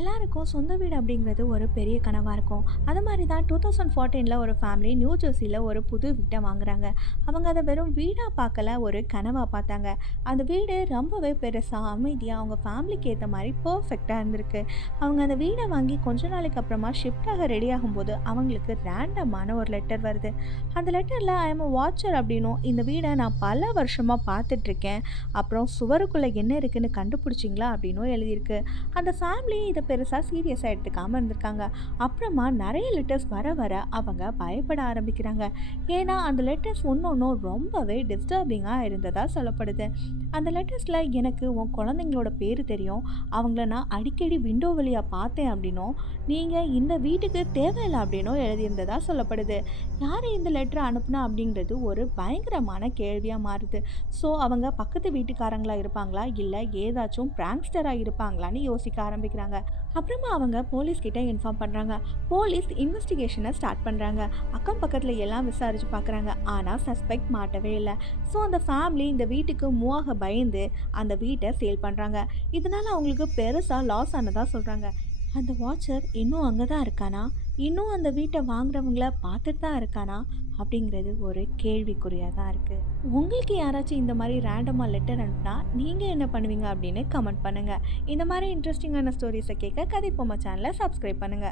எல்லாருக்கும் சொந்த வீடு அப்படிங்கிறது ஒரு பெரிய கனவா இருக்கும். அது மாதிரி தான் 2014ல ஒரு ஃபேமிலி நியூ ஜெர்சில ஒரு புது வீட்ட வாங்குறாங்க. அவங்க அத வெறும் வீடா பார்க்கல, ஒரு கனவா பார்த்தாங்க. அந்த வீடு ரொம்பவே பெருசா, அமைதியா அவங்க ஃபேமிலிக்கு ஏத்த மாரி பெர்ஃபெக்ட்டா இருந்திருக்கு. அவங்க அந்த வீட வாங்கி கொஞ்ச நாளைக்கு அப்புறமா ஷிஃப்ட் ஆக ரெடி ஆகும்போது, அவங்களுக்கு ரேண்டமான ஒரு லெட்டர் வருது. அந்த லெட்டர்ல ஐ அம் அ வாட்சர் அப்படின்னும், இந்த வீட நான் பல வருஷமா பார்த்துட்ருக்கேன். அப்புறம் சுவருக்குள்ள என்ன இருக்குன்னு கண்டுபிடிச்சிங்களா? அப்படின்னும் எழுதியிருக்கு. அந்த ஃபேமிலி இத பெருசா சீரியஸா எடுத்துக்காம இருந்திருக்காங்க. அப்புறமா நெறைய லெட்டர்ஸ் வர வர அவங்க பயப்பட ஆரம்பிக்கிறாங்க. ஏன்னா, அந்த லெட்டர்ஸ் ஒண்ணொன்னும் ரொம்பவே டிஸ்டர்பிங்கா இருந்ததா சொல்லப்படுது. அந்த லெட்டர்ஸ்ல எனக்கு உன் குழந்தைங்களோட பேரு தெரியும். அவங்கள நான் அடிக்கடி விண்டோ வழியா பார்த்தேன் அப்படின்னும், நீங்க இந்த வீட்டுக்கு தேவையில்ல அப்படின்னும் எழுதியிருந்ததா சொல்லப்படுது. யாரு இந்த லெட்டர அனுப்புனா அப்படிங்கிறது ஒரு பயங்கரமான கேள்வியா மாறுது. ஸோ அவங்க பக்கத்து வீட்டுக்காரங்களா இருப்பாங்களா? இல்ல ஏதாச்சும் பிராங்க்ஸ்டரா இருப்பாங்களான்னு யோசிக்க ஆரம்பிக்கிறாங்க. அப்புறமா அவங்க போலீஸ் கிட்ட இன்ஃபார்ம் பண்றாங்க. போலீஸ் இன்வெஸ்டிகேஷன ஸ்டார்ட் பண்றாங்க. அக்கம் பக்கத்துல எல்லாம் விசாரிச்சு பார்க்குறாங்க. ஆனா சஸ்பெக்ட் மாட்டவே இல்ல. ஸோ அந்த ஃபேமிலி இந்த வீட்டுக்கு மூவ் ஆக பயந்து அந்த வீட்ட சேல் பண்றாங்க. இதனால அவங்களுக்கு பெருசா லாஸ் ஆனதா சொல்றாங்க. அந்த வாட்சர் இன்னும் அங்க தான் இருக்கானா? இன்னும் அந்த வீட்ட வாங்குறவங்கள பார்த்துட்டு தான் இருக்கானா? அப்படிங்கிறது ஒரு கேள்விக்குறியா தான் இருக்கு. உங்களுக்கு யாராச்சும் இந்த மாரி ரேண்டமா லெட்டர் அனுப்புனா, நீங்க என்ன பண்ணுவீங்க அப்படின்னு கமெண்ட் பண்ணுங்க. இந்த மாரி இன்ட்ரஸ்டிங்கான ஸ்டோரீஸ கேட்க கதைப்போமா சேனல சப்ஸ்கிரைப் பண்ணுங்க.